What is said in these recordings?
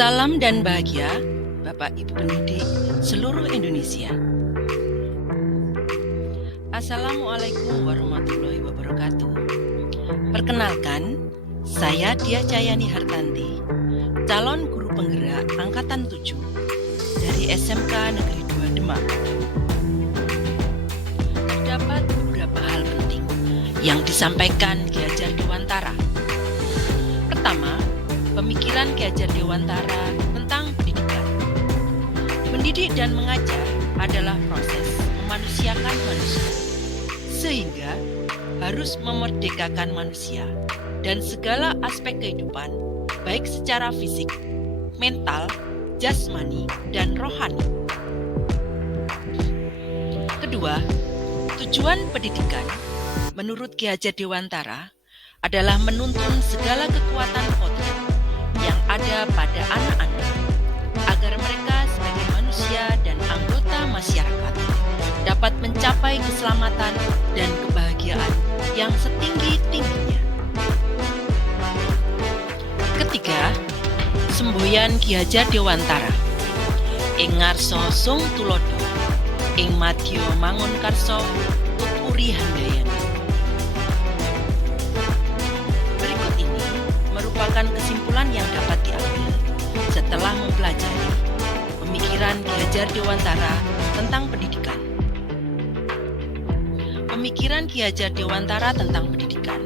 Salam dan bahagia, Bapak Ibu pendidik seluruh Indonesia. Assalamualaikum warahmatullahi wabarakatuh. Perkenalkan, saya Dia Cayani Hartanti, calon guru penggerak Angkatan 7 dari SMK Negeri 2 Demak. Terdapat beberapa hal penting yang disampaikan Ki Hajar Dewantara. Pertama, pemikiran Ki Hajar Dewantara tentang pendidikan. Mendidik dan mengajar adalah proses memanusiakan manusia, sehingga harus memerdekakan manusia dan segala aspek kehidupan, baik secara fisik, mental, jasmani, dan rohani. Kedua, tujuan pendidikan menurut Ki Hajar Dewantara adalah menuntun segala kekuatan kodrat yang ada pada anak-anak agar mereka sebagai manusia dan anggota masyarakat dapat mencapai keselamatan dan kebahagiaan yang setinggi-tingginya. Ketiga, semboyan Ki Hajar Dewantara. Ing ngarsa sung tulodo, ing madya mangun karsa tuturi handayani. Berikut ini merupakan kesimpulan yang dapat diambil setelah mempelajari pemikiran Ki Hajar Dewantara tentang pendidikan. Pemikiran Ki Hajar Dewantara tentang pendidikan.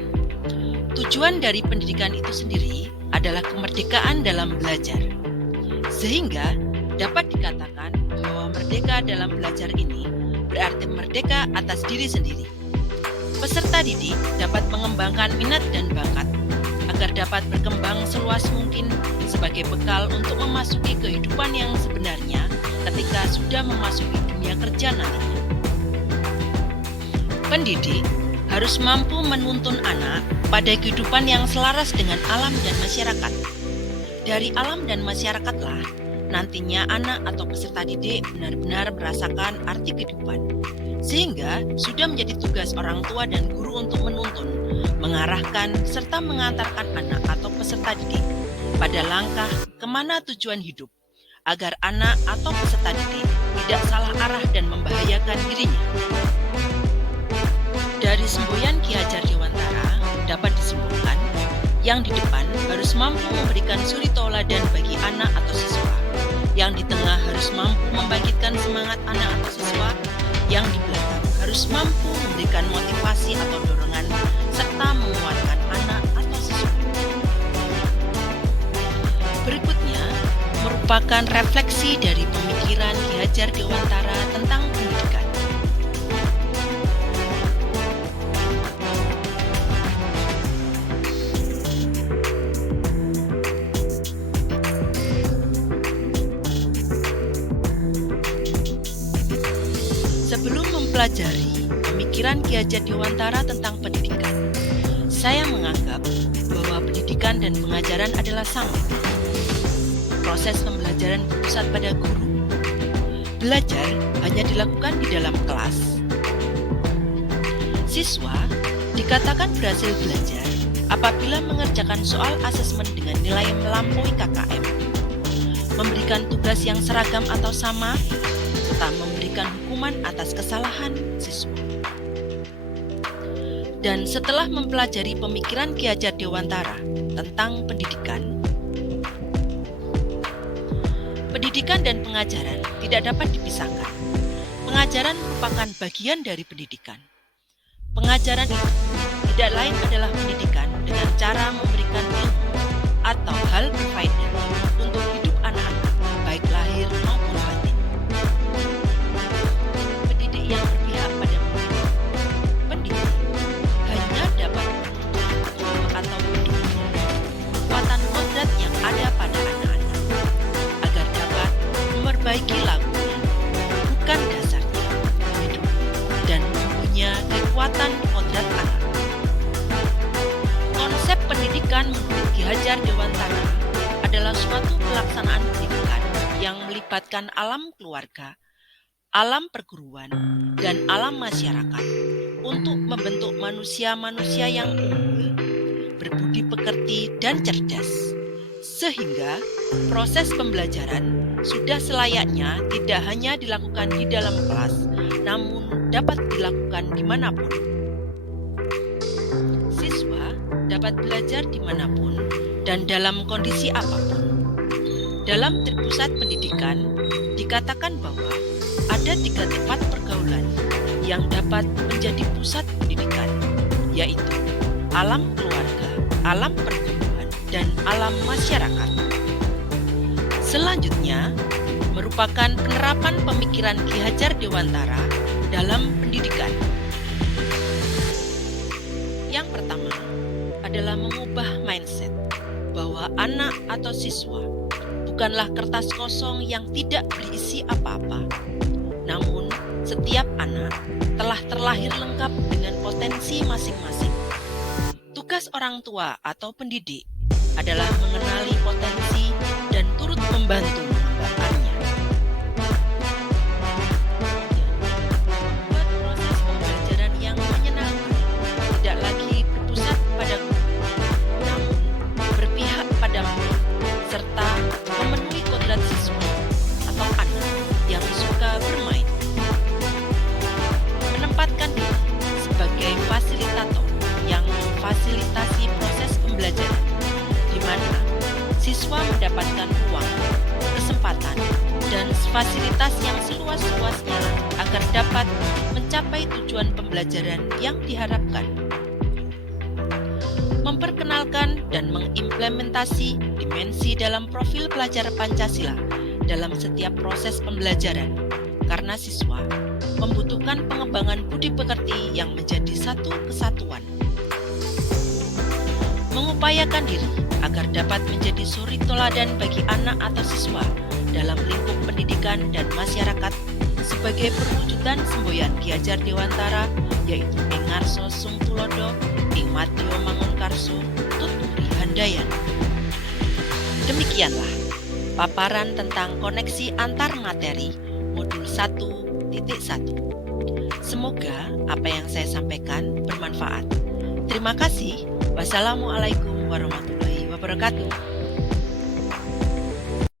Tujuan dari pendidikan itu sendiri adalah kemerdekaan dalam belajar. Sehingga dapat dikatakan bahwa merdeka dalam belajar ini berarti merdeka atas diri sendiri. Peserta didik dapat mengembangkan minat dan bakat agar dapat berkembang seluas mungkin sebagai bekal untuk memasuki kehidupan yang sebenarnya ketika sudah memasuki dunia kerja nantinya. Pendidik harus mampu menuntun anak pada kehidupan yang selaras dengan alam dan masyarakat. Dari alam dan masyarakatlah nantinya anak atau peserta didik benar-benar merasakan arti kehidupan. Sehingga sudah menjadi tugas orang tua dan guru untuk menuntun, mengarahkan, serta mengantarkan anak atau peserta didik pada langkah kemana tujuan hidup, agar anak atau peserta didik tidak salah arah dan membahayakan dirinya. Dari semboyan Ki Hajar Dewantara dapat disimpulkan, yang di depan harus mampu memberikan suri tauladan bagi anak atau siswa, yang di tengah harus mampu membangkitkan semangat anak atau siswa, yang di belakang harus mampu memberikan motivasi atau dorongan serta menguatkan anak atau siswa. Berikutnya merupakan refleksi dari pemikiran Ki Hajar Dewantara tentang pendidikan. Sebelum mempelajari pemikiran Ki Hajar Dewantara tentang pendidikan, saya menganggap bahwa pendidikan dan pengajaran adalah sama. Proses pembelajaran berpusat pada guru. Belajar hanya dilakukan di dalam kelas. Siswa dikatakan berhasil belajar apabila mengerjakan soal asesmen dengan nilai melampaui KKM, memberikan tugas yang seragam atau sama, serta memberikan hukuman atas kesalahan siswa. Dan setelah mempelajari pemikiran Ki Hajar Dewantara tentang pendidikan, pendidikan dan pengajaran tidak dapat dipisahkan. Pengajaran merupakan bagian dari pendidikan. Pengajaran itu tidak lain adalah pendidikan dengan cara memberikan ilmu atau hal berfaedah untuk hidup anak-anak, baik lahir maupun batin. Pendidik yang berpihak pada murid, pendidik hanya dapat menuntun atau mendukung kekuatan kodrat yang ada pada anak-anak agar dapat memperbaiki lakunya, bukan dasarnya, hidup dan tumbuhnya kekuatan kodrat anak. Konsep pendidikan menurut Ki Hajar Dewantara adalah suatu pelaksanaan pendidikan yang melibatkan alam keluarga, alam perguruan, dan alam masyarakat untuk membentuk manusia-manusia yang unggul, berbudi pekerti, dan cerdas, Sehingga proses pembelajaran sudah selayaknya tidak hanya dilakukan di dalam kelas, namun dapat dilakukan dimanapun. Siswa dapat belajar dimanapun dan dalam kondisi apapun. Dalam Tripusat Pendidikan, dikatakan bahwa ada 3 tempat pergaulan yang dapat menjadi pusat pendidikan, yaitu alam keluarga, alam pergaulan, dan alam masyarakat. Selanjutnya, merupakan penerapan pemikiran Ki Hajar Dewantara dalam pendidikan. Yang pertama adalah mengubah mindset bahwa anak atau siswa bukanlah kertas kosong yang tidak berisi apa-apa. Namun, setiap anak telah terlahir lengkap dengan potensi masing-masing. Tugas orang tua atau pendidik adalah mengenali potensi dan turut membantu mengembangkannya. Buat proses pembelajaran yang menyenangkan tidak lagi berpusat pada guru, namun berpihak pada murid, serta memenuhi kodrat siswa atau anak yang suka bermain. Menempatkan diri sebagai fasilitator yang memfasilitasi proses pembelajaran, di mana siswa mendapatkan ruang, kesempatan, dan fasilitas yang seluas-luasnya agar dapat mencapai tujuan pembelajaran yang diharapkan. Memperkenalkan dan mengimplementasi dimensi dalam profil pelajar Pancasila dalam setiap proses pembelajaran, karena siswa membutuhkan pengembangan budi pekerti yang menjadi satu kesatuan. Mengupayakan diri agar dapat menjadi suri teladan bagi anak atau siswa dalam lingkup pendidikan dan masyarakat sebagai perwujudan semboyan Ki Hajar Dewantara, yaitu Ing Ngarso Sung Tulodo, Ing Madya Mangunkarso, Tuturi Handayani. Demikianlah paparan tentang koneksi antar materi modul 1.1. Semoga apa yang saya sampaikan bermanfaat. Terima kasih. Wassalamualaikum warahmatullahi wabarakatuh.